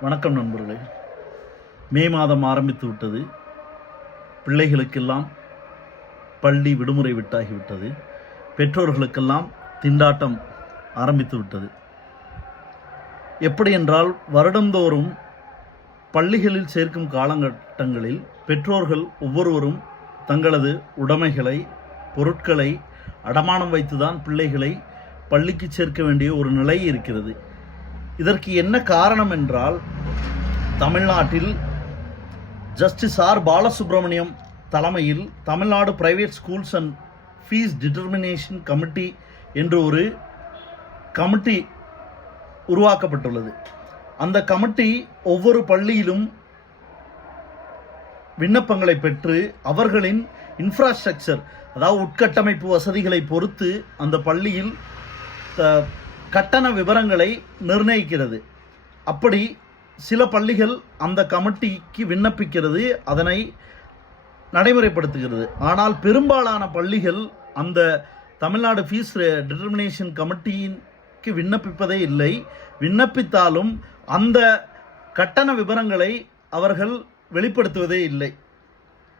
வணக்கம் நண்பர்களே. மே மாதம் ஆரம்பித்து விட்டது. பிள்ளைகளுக்கெல்லாம் பள்ளி விடுமுறை விட்டாகிவிட்டது பெற்றோர்களுக்கெல்லாம் திண்டாட்டம் ஆரம்பித்து விட்டது. எப்படி என்றால் வருடந்தோறும் பள்ளிகளில் சேர்க்கும் காலகட்டங்களில் பெற்றோர்கள் ஒவ்வொருவரும் தங்களது உடைமைகளை பொருட்களை அடமானம் வைத்துதான் பிள்ளைகளை பள்ளிக்கு சேர்க்க வேண்டிய ஒரு நிலை இருக்கிறது. இதற்கு என்ன காரணம் என்றால் தமிழ்நாட்டில் ஜஸ்டிஸ் ஆர் பாலசுப்ரமணியம் தலைமையில் Tamil Nadu private schools and fees determination committee என்று ஒரு கமிட்டி உருவாக்கப்பட்டுள்ளது. அந்த கமிட்டி ஒவ்வொரு பள்ளியிலும் விண்ணப்பங்களை பெற்று அவர்களின் இன்ஃப்ராஸ்ட்ரக்சர் அதாவது உட்கட்டமைப்பு வசதிகளை பொறுத்து அந்த பள்ளியில் த- கட்டண விவரங்களை நிர்ணயிக்கிறது. அப்படி சில பள்ளிகள் அந்த கமிட்டிக்கு விண்ணப்பிக்கிறது அதனை நடைமுறைப்படுத்துகிறது. ஆனால் பெரும்பாலான பள்ளிகள் அந்த தமிழ்நாடு ஃபீஸ் டிட்டர்மினேஷன் கமிட்டிக்கு விண்ணப்பிப்பதே இல்லை. விண்ணப்பித்தாலும் அந்த கட்டண விவரங்களை அவர்கள் வெளிப்படுத்துவதே இல்லை.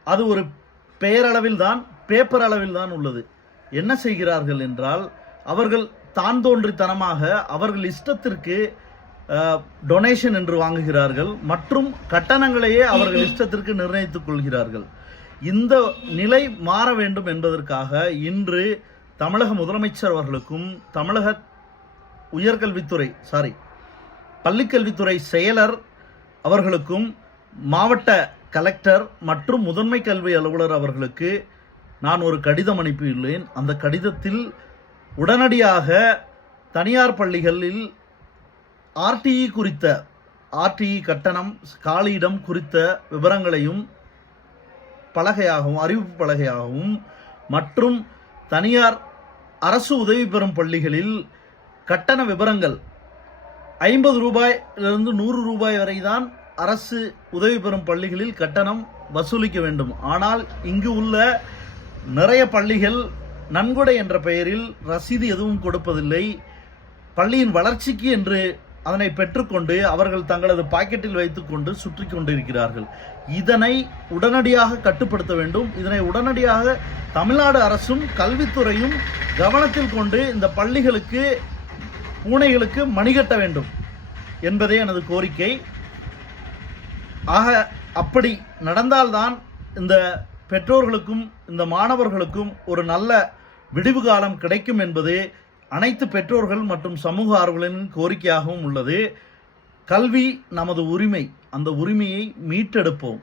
அது ஒரு பெயரளவில் தான் பேப்பர் அளவில் தான் உள்ளது. என்ன செய்கிறார்கள் என்றால் அவர்கள் தான் தோன்றித்தனமாக அவர்கள் இஷ்டத்திற்கு டொனேஷன் என்று வாங்குகிறார்கள் மற்றும் கட்டணங்களையே அவர்கள் இஷ்டத்திற்கு நிர்ணயித்துக் கொள்கிறார்கள். இந்த நிலை மாற வேண்டும் என்பதற்காக இன்று தமிழக முதலமைச்சர் அவர்களுக்கும் தமிழக உயர்கல்வித்துறை சாரி பள்ளிக்கல்வித்துறை செயலர் அவர்களுக்கும் மாவட்ட கலெக்டர் மற்றும் முதன்மை கல்வி அலுவலர் அவர்களுக்கு நான் ஒரு கடிதம் அனுப்பியுள்ளேன். அந்த கடிதத்தில் உடனடியாக தனியார் பள்ளிகளில் ஆர்டிஇ குறித்த ஆர்டிஇ கட்டணம் காலியிடம் குறித்த விவரங்களையும் பலகையாகவும் அறிவிப்பு பலகையாகவும் மற்றும் தனியார் அரசு உதவி பெறும் பள்ளிகளில் கட்டண விவரங்கள் ஐம்பது ரூபாயிலிருந்து நூறு ரூபாய் வரை தான் அரசு உதவி பெறும் பள்ளிகளில் கட்டணம் வசூலிக்க வேண்டும். ஆனால் இங்கு உள்ள நிறைய பள்ளிகள் நன்கொடை என்ற பெயரில் ரசீது எதுவும் கொடுப்பதில்லை. பள்ளியின் வளர்ச்சிக்கு என்று அதனை பெற்றுக்கொண்டு அவர்கள் தங்களது பாக்கெட்டில் வைத்துக்கொண்டு சுற்றி கொண்டிருக்கிறார்கள். இதனை உடனடியாக கட்டுப்படுத்த வேண்டும். இதனை உடனடியாக தமிழ்நாடு அரசும் கல்வித்துறையும் கவனத்தில் கொண்டு இந்த பள்ளிகளுக்கு பூனைகளுக்கு மணிகட்ட வேண்டும் என்பதே எனது கோரிக்கை. ஆக அப்படி நடந்தால்தான் இந்த பெற்றோர்களுக்கும் இந்த மாணவர்களுக்கும் ஒரு நல்ல விடிவு காலம் கிடைக்கும் என்பது அனைத்து பெற்றோர்கள் மற்றும் சமூக ஆர்வலர்களின் கோரிக்கையாகவும் உள்ளது. கல்வி நமது உரிமை. அந்த உரிமையை மீட்டெடுப்போம்.